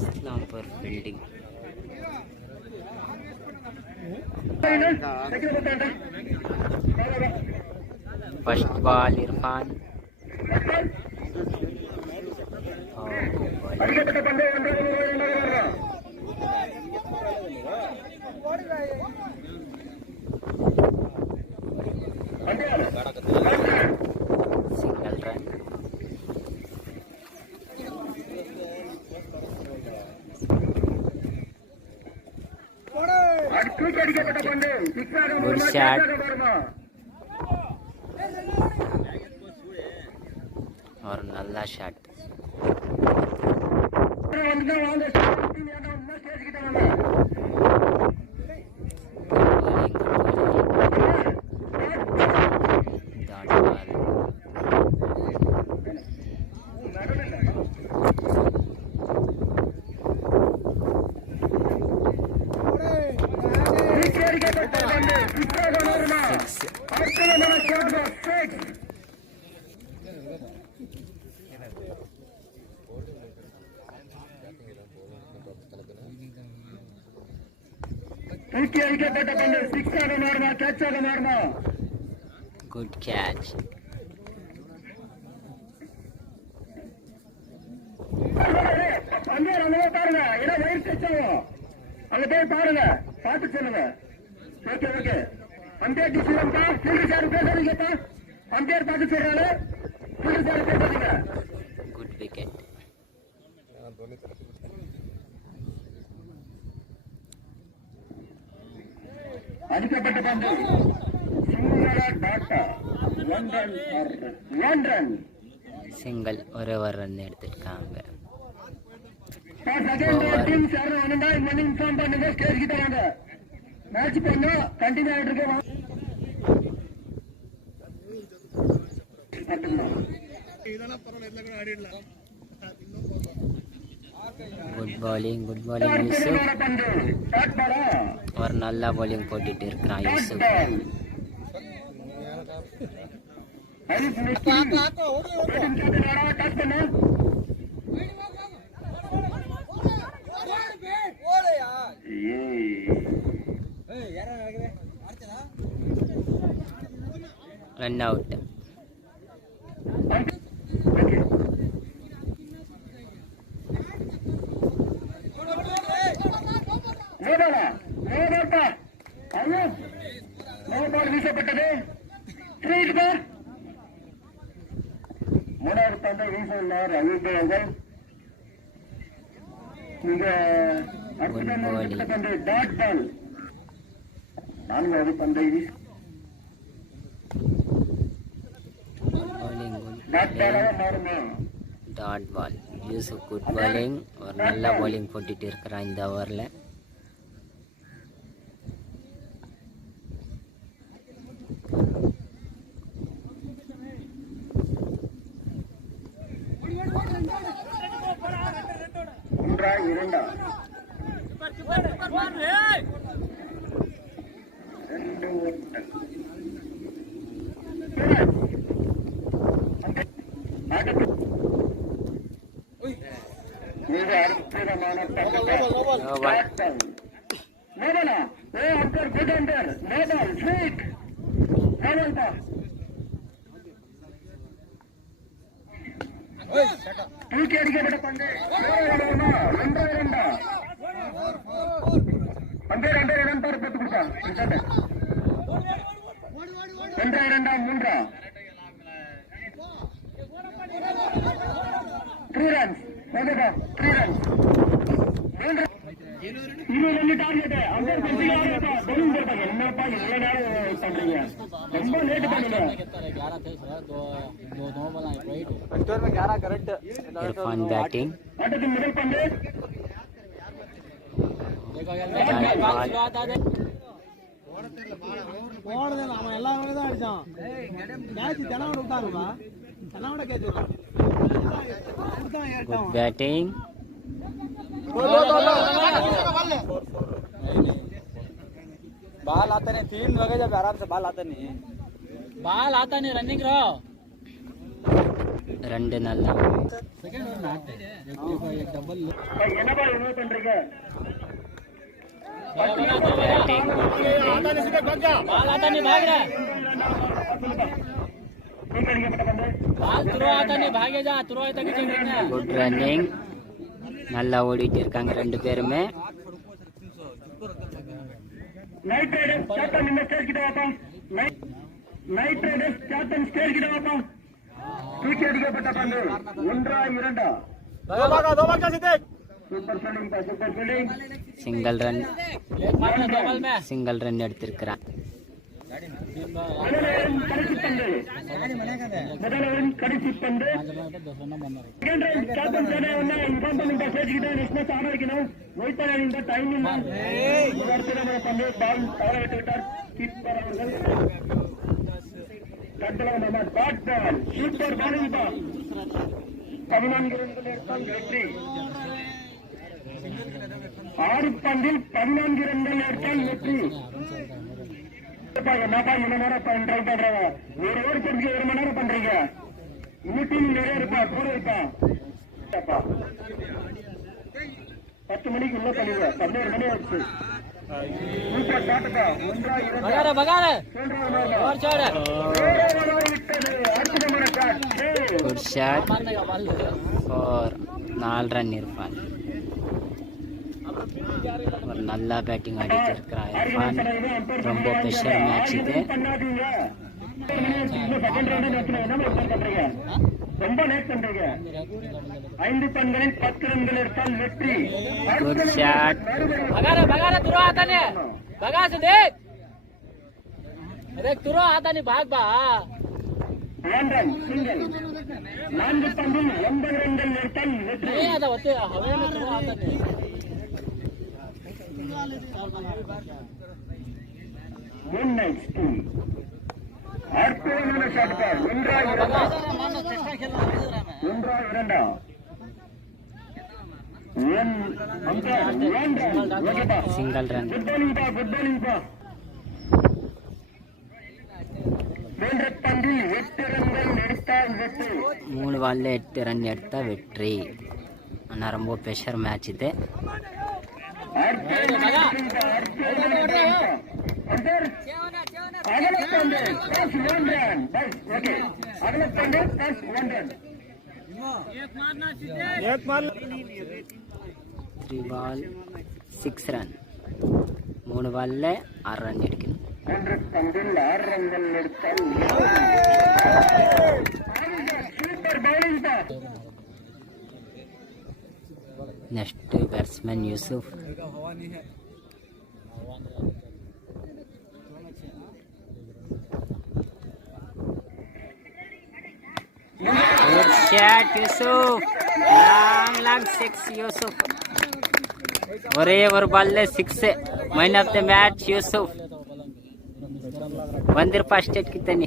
Islampur fielding first ball Irfan single run good shot और नल्ला shot good catch பாருங்க ஏன்னா வயிறு தைச்சாவும் அங்க போய் பாருங்க பார்த்து சொல்லுங்க ஓகே ஓகே அம்பேர் டிசிஷன்ப்பா ஃபீல்டு சார் பேசாதீங்கப்பா அம்பேர் பார்த்து சொல்றாரு ஃபீல்டு சார் பேசாதீங்க गुड विकेट அடிக்கப்பட்ட பந்து சிங்கள டாட்டா 1 ரன் சிங்கிள் ஒரே ஒரு ரன் எடுத்துருக்காங்க டீம் சார் வந்தா இந்த இன்ஃபார்ம் பண்ணுங்க ஸ்டேஜ் கிட்ட வாங்க மேட்ச் பண்ணா கண்டினியூ ஆயிட்டு இருக்கு गुड बॉलिंग यूसुफ और नल्ला बॉलिंग போட்டுட்டு இருக்கான் யூசுப் रन आउट வீசப்பட்டது மூணாவது பந்தை வீச உள்ளார் அயூப் அவர்கள் மிக அடுத்த பந்து டாட் பால் நான்காவது பந்தை வீச டாட் பால் யூசுப் குட் பாலிங் ஒரு நல்ல பாலிங் போட்டுட்டு இருக்கிறான் இந்த ஓவரில் இரண்டா மிக அற்புதமான தூக்கி அடிக்கப்பட்ட பந்து பந்தே 2 ரன் பேர் பெற்று கொடுத்தான் 2 3 3 runs 3 runs 20 target ampere bowling போட்டாங்க என்னப்பா இவ்வளவு நேரம் பண்றீங்க ரொம்ப லேட் பண்ணுங்க 11 थे दो बॉल आए राइट फर्स्ट में 11 करेक्ट इरफान बैटिंग அடுத்து முதல் பந்து போடுதல அவன் எல்லா வேலையும் தான் அடிச்சான் கேட்ச் தெனவட விட்டாங்கப்பா தெனவட கேட்ச் விட்டான் गुड बैटिंग बाल आता नहीं 3 वगैरह जब आराम से बाल आता नहीं रनिंग रहो ரெண்டு நல்லா என்னப்பா என்ன பண்றீங்க பேட்டிங் குட் ரன்னிங், நல்லா ஓடிட்டு இருக்காங்க ரெண்டு பேருமே. நைட் ரைடர்ஸ் கேப்டன் இந்த ஸ்டேஜ் கிட்ட வாப்பா. நைட் ரைடர்ஸ் கேப்டன் ஸ்டேஜ் கிட்ட வாப்பா. தூக்கி அடிக்கப்பட்ட பந்து 1-2. சூப்பர் ஃபீல்டிங் பா, சூப்பர் ஃபீல்டிங். சிங்கிள் ரன் எடுத்திருக்கிறான். கடைசி பந்து, முதல் ஓவரின் கடைசி பந்து. செகண்ட் ரைட் கேப்டன் சேனை ஒண்ணு இன்ஃபார்ம் பண்ணி ஸ்டேஜ் கிட்ட நெக்ஸ்ட் ஆட வைக்கணும். வெயிட் பண்ண இந்த டைம் இல்ல. அடுத்த பந்து பால் தவற விட்டு விட்டார் கீப்பர் அவர்கள். கட்டளை நம்பர் டாட் பால் சூப்பர் பாலிங் பால். 14 ரன்கள் எடுத்தால் வெற்றி. 6 பந்தில் 14 ரன்கள் எடுத்தால் வெற்றி. என்னப்பா இவ்வளவு நேரம் ட்ரை பண்றாங்க? ஒரு ஓவர் தெரிஞ்சு 1 மணி நேரம் பண்றீங்க. இன்னும் டீம் நிறைய இருப்பா, கூட இருப்பா. 10 மணிக்கு உள்ள பண்ணிடுவ, 11 மணி ஆச்சு. சூப்பர் ஷாட்டுப்பா. 1-2. குட் ஷாட் ஃபார் 4 ரன் இருப்பான். ஒரு நல்லா பேட்டிங் ஆடிட்டு இருக்கிறார் இர்ஃபான். ரொம்ப ப்ரெஷர் மேட்ச் இது. ரொம்ப லேட் பண்றீங்க. 5 பந்துகளில் 10 ரன்கள் எடுத்தால் வெற்றி. Good shot. Run single. 4 பந்தில் 9 ரன்கள் எடுத்தால் வெற்றி. One night team. அற்புதமான shot ball. 1-2. Single run. Good bowling பா, குட் பாலிங் பா. 3 பந்தில் 8 ரன்கள் எடுத்தால் வெற்றி. 3 பால்ல 8 ரன் எடுத்தா வெற்றி. ஆனால் ரொம்ப ப்ரெஷர் மேட்ச் இது. Three ball 6 run. 3 பால்ல 6 ரன் எடுக்கணும். 3 பந்தில் 6 ரன்கள் எடுத்தால் சூப்பர் பவுலிங் தான். Next batsman Yusuf. Good shot Yusuf. Long 6 Yusuf. ஒரே ஒரு பால்ல 6. Man of the match Yusuf. वंदर फर्स्ट स्टेट कितनी